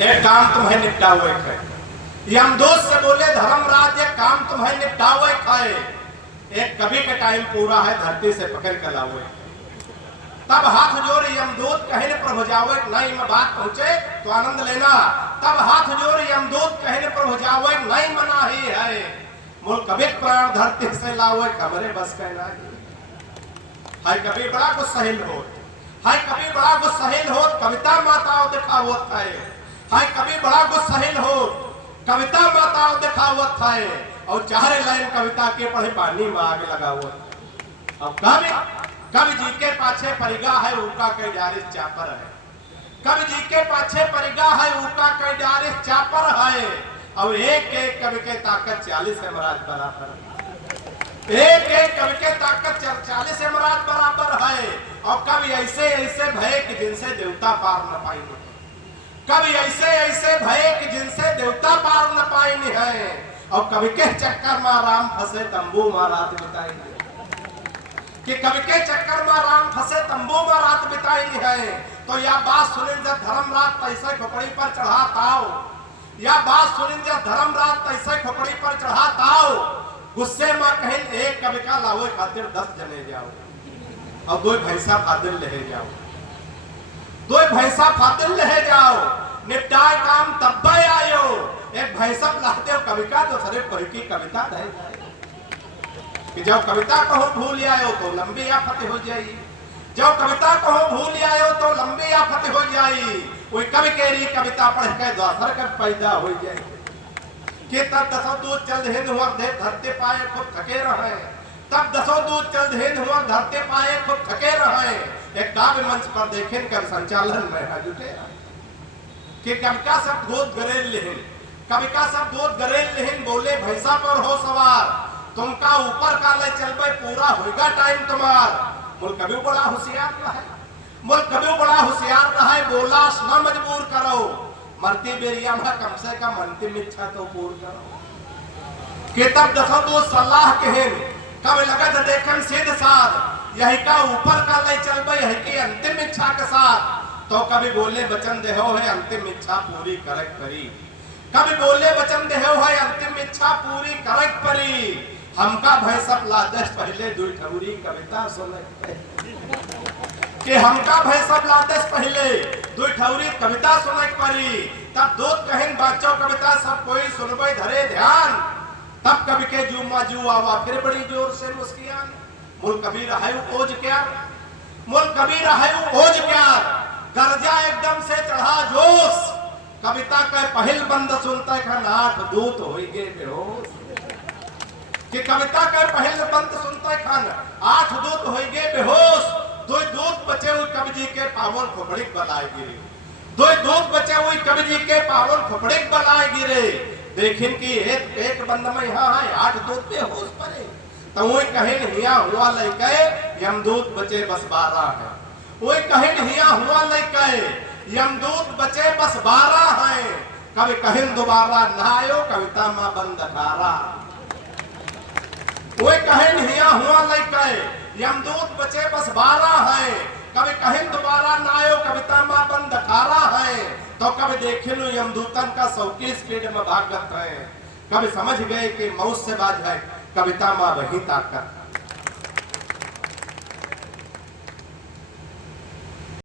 एक काम तुम्हें निपटा हुए खाए। यमदूत से बोले धर्मराज एक काम तुम्हें निपटा हुए खाए। एक कवि का टाइम पूरा है, धरती से पकड़ कर लाओ। तब हाथ जोड़ यमदूत कहे प्रभु जावे, नहीं में बात पहुंचे तो आनंद लेना। तब हाथ जोड़ यमदूत कहे प्रभु जावे, नहीं मना ही है। मूल कवि प्राण धरती से लाओ, खबरे बस कहना है। कभी बड़ा गुस्साहिल हो, हाय कभी बड़ा गुस्साहिल हो, कविता माताओं दिखावत है। कभी बड़ा गुस्साहिल हो, कविता माताओं दिखावत है। और 4 लाइन कविता के पढ़े पानी में आग लगा हुआ। अब कवि जी के पाछे परिगा है, उनका कई जारिस चापर है। कवि जी के पाछे परिगा है, उनका कई जारिस चापर है। और एक एक कवि के ताकत 40 एमराज बराबर है। एक एक कवि के ताकत 40 एमराज बराबर है। और कवि ऐसे ऐसे भय कि जिनसे देवता पार न पाएंगे। कवि ऐसे ऐसे भय कि जिनसे देवता पार न पाएंगे है। और कवि के चक्कर में राम फंसे तंबू में रात बिताएंगे। कि कवि के चक्कर में राम फंसे तंबू में रात बिताई है। तो यह बात सुनिन जब धर्मराज तैसे खोपड़ी पर चढ़ा ताओ, यह बात सुनिन जब धर्मराज तैसे खोपड़ी पर चढ़ा ताओ, गुस्से में कहीं एक कवि का लाओ खातिर 10 जने जाओ। और 2 भैंसा फादिल ले जाओ, 2 भैंसा फादिल ले जाओ। निपटाए काम तब आयो, एक भैंसा लाते हो कवि का तो सरे कोई की कविता रह जाए। कि जब कविता कहो भूल आयो तो लंबी आफत हो जाई। जब कविता कहो भूल आयो तो लंबी आफत हो जाई। कोई कवि केरी कविता पढ़ के दोसर कब पैदा हो जाए। कि तब 10 दूत चल हिंद हुआ धरते पाए खूब थके रहे। तब 10 दूत चल हिंद हुआ धरते पाए खूब थके रहे। एक काव्य मंच पर देखें कर संचालन में जुटे कि कवि का सब दूत गरेल लेहिन, कवि का सब दूत गरेल लेहिन। बोले भैंसा पर हो सवार, तुमका ऊपर का ले चलबे पूरा होगा टाइम तुम्हार। मुल कभी बड़ा होशियार रहा है, मुल कभी बड़ा होशियार रहा है। बोला न मजबूर करो, मरती बेरिया में कम से कम अंतिम इच्छा तो पूर्ण करो। कि तब 10 दूत सलाह कहन, कब लगत देखन सीध साध। यही का ऊपर का ले चलबे यही की अंतिम इच्छा के साथ। तो कभी बोले वचन देहो है अंतिम इच्छा पूरी करक परी। कभी बोले वचन देहो है अंतिम इच्छा पूरी करक परी। हमका भय सब लादेश पहले 2 ठौरी कविता सुने। कि हमका भय सब लादेश पहले 2 ठौरी कविता सुने परी। तब दूत कहिन बाचो कविता सब कोई सुनबे धरे ध्यान। तब कवि के जुमा जू आवा फिर बड़ी जोर से मुस्कियान। मूल कबीर रहायु ओज क्या, मूल कबीर रहायु ओज क्या। गर्जा एकदम से चढ़ा जोश, कविता का पहल बंद सुनता खन 8 दूत हो गए बेहोश। कि कविता का पहल बंद सुनता खन 8 दूत हो गए बेहोश। 2 दूत बचे हुए कवि जी के पावन खोपड़ी बलाए गिरे। 2 दूत बचे हुए कवि जी के पावन खोपड़ी बलाए गिरे। देखिन कि एक बंद में यहाँ है 8 दूत बेहोश पड़े। तो वो कहें हिया हुआ लेके यमदूत बचे बस 12 है। वो कहें हिया हुआ लेके यमदूत बचे बस 12 है। कभी कहें दोबारा नहायो कविता मां बंद धारा। वो कहें हिया हुआ लेके यमदूत बचे बस 12 है। कभी कहें दोबारा नहायो कविता मां बंद धारा है। तो कभी देखे लो यमदूतन का 100 की स्पीड में भागत है। कभी समझ गए कि मौत से बाज है कविता मां वही ताकत।